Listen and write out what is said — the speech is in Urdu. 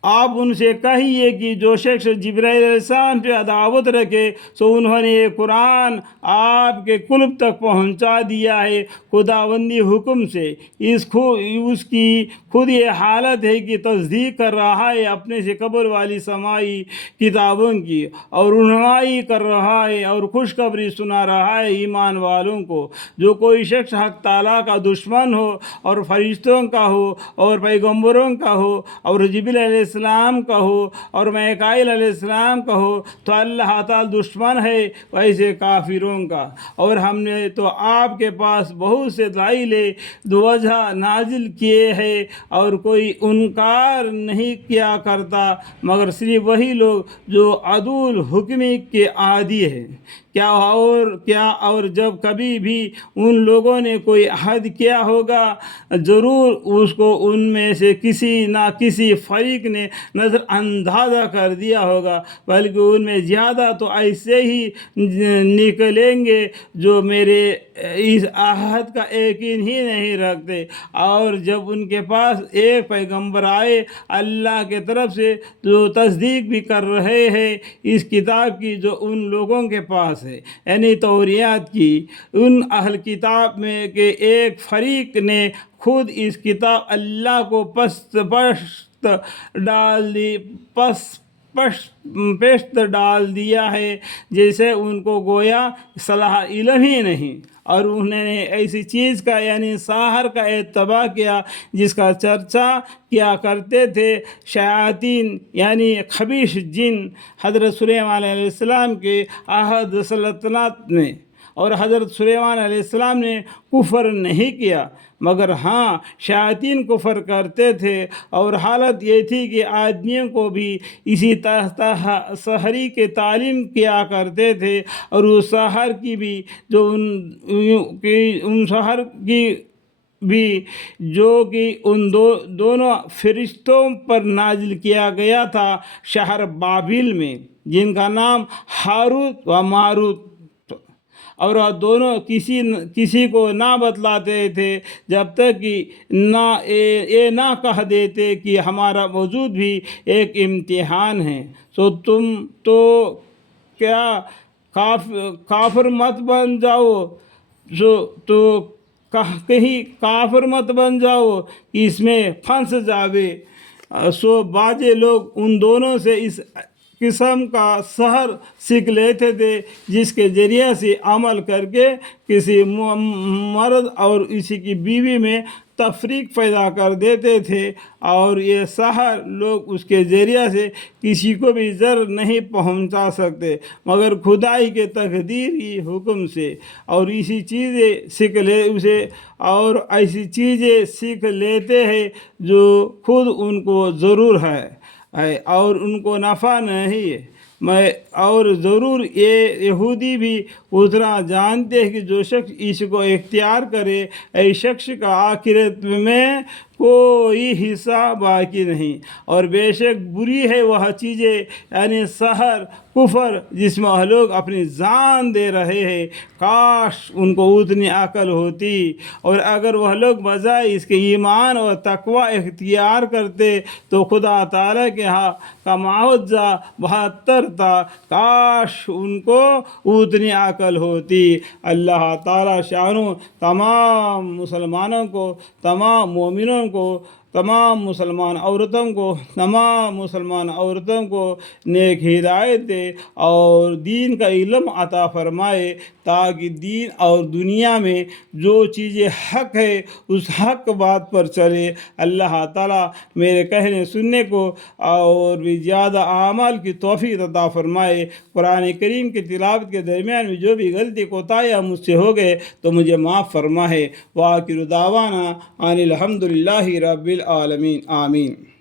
آپ ان سے کہیے کہ جو شخص جبرائیل علیہ السلام پہ عداوت رکھے سو انہوں نے یہ قرآن آپ کے قلب تک پہنچا دیا ہے خداوندی حکم سے۔ اس کی خود یہ حالت ہے کہ تصدیق کر رہا ہے اپنے سے قبل والی سمائی کتابوں کی، اور رہنمائی کر رہا ہے اور خوشخبری سنا رہا ہے ایمان والوں کو۔ جو کوئی شخص حق تعالیٰ کا دشمن ہو اور فرشتوں کا ہو اور پیغمبروں کا ہو اور جبریل علیہ السلام کا ہو اور میکائیل علیہ السلام کا ہو تو اللہ تعالیٰ دشمن ہے ویسے کافروں کا۔ اور ہم نے تو آپ کے پاس بہت سے دلائل دو وجہ نازل کیے ہیں، اور کوئی انکار نہیں کیا کرتا مگر صرف وہی لوگ جو عدول حکمی کے عادی ہیں۔ کیا اور جب کبھی بھی ان لوگوں نے کوئی عہد کیا ہوگا ضرور اس کو ان میں سے کسی نہ کسی فریق نے نظر انداز کر دیا ہوگا، بلکہ ان میں زیادہ تو ایسے ہی نکلیں گے جو میرے اس عہد کا یقین ہی نہیں رکھتے۔ اور جب ان کے پاس ایک پیغمبر آئے اللہ کے طرف سے جو تصدیق بھی کر رہے ہیں اس کتاب کی جو ان لوگوں کے پاس ہے، یعنی توریات کی، ان اہل کتاب میں کے ایک فریق نے خود اس کتاب اللہ کو پشت ڈال دیا ہے، جیسے ان کو گویا صلاح علم ہی نہیں، اور انہوں نے ایسی چیز کا یعنی ساحر کا اتباع کیا جس کا چرچا کیا کرتے تھے شیاطین یعنی خبیث جن حضرت سلیمان علیہ السلام کے عہد سلطنت میں۔ اور حضرت سلیمان علیہ السلام نے کفر نہیں کیا، مگر ہاں شیاطین کفر کرتے تھے، اور حالت یہ تھی کہ آدمیوں کو بھی اسی سحری کے تعلیم کیا کرتے تھے، اور اس سحر کی بھی جو ان سحر کی بھی جو کہ ان دونوں فرشتوں پر نازل کیا گیا تھا شہر بابل میں، جن کا نام ہاروت و ماروت، اور وہ دونوں کسی کو نہ بتلاتے تھے جب تک کہ یہ نہ کہہ دیتے کہ ہمارا وجود بھی ایک امتحان ہے۔ سو تم تو کیا کافر مت بن جاؤ، تو کہیں کافر مت بن جاؤ کہ اس میں پھنس جاوے۔ سو بعض لوگ ان دونوں سے اس قسم کا سحر سیکھ لیتے تھے جس کے ذریعے سے عمل کر کے کسی مرد اور اسی کی بیوی میں تفریق پیدا کر دیتے تھے، اور یہ سحر لوگ اس کے ذریعے سے کسی کو بھی ضرر نہیں پہنچا سکتے مگر خدائی کے تقدیری حکم سے، اور ایسی چیزیں سیکھ لیتے ہیں جو خود ان کو ضرور ہے اور ان کو نفع نہیں ہے۔ اور ضرور یہ یہودی بھی اتنا جانتے ہیں کہ جو شخص اس کو اختیار کرے اس شخص کا آخرت میں کوئی حصہ باقی نہیں، اور بے شک بری ہے وہ چیزیں یعنی سحر کفر جس میں لوگ اپنی جان دے رہے ہیں۔ کاش ان کو اتنی عقل ہوتی، اور اگر وہ لوگ بجائے اس کے ایمان اور تقوی اختیار کرتے تو خدا تعالیٰ کے ہاں کا معاوضہ بہتر تھا۔ کاش ان کو اتنی عقل ہوتی۔ اللہ تعالیٰ شانو تمام مسلمانوں کو، تمام مومنوں کو، تمام مسلمان عورتوں کو نیک ہدایت دے اور دین کا علم عطا فرمائے، تاکہ دین اور دنیا میں جو چیزیں حق ہے اس حق بات پر چلے۔ اللہ تعالیٰ میرے کہنے سننے کو اور بھی زیادہ اعمال کی توفیق عطا فرمائے۔ قرآن کریم کی تلاوت کے درمیان میں جو بھی غلطی کوتاہیاں مجھ سے ہو گئے تو مجھے معاف فرمائے۔ وآخر دعوانا ان الحمد للہ رب العالمین، آمین۔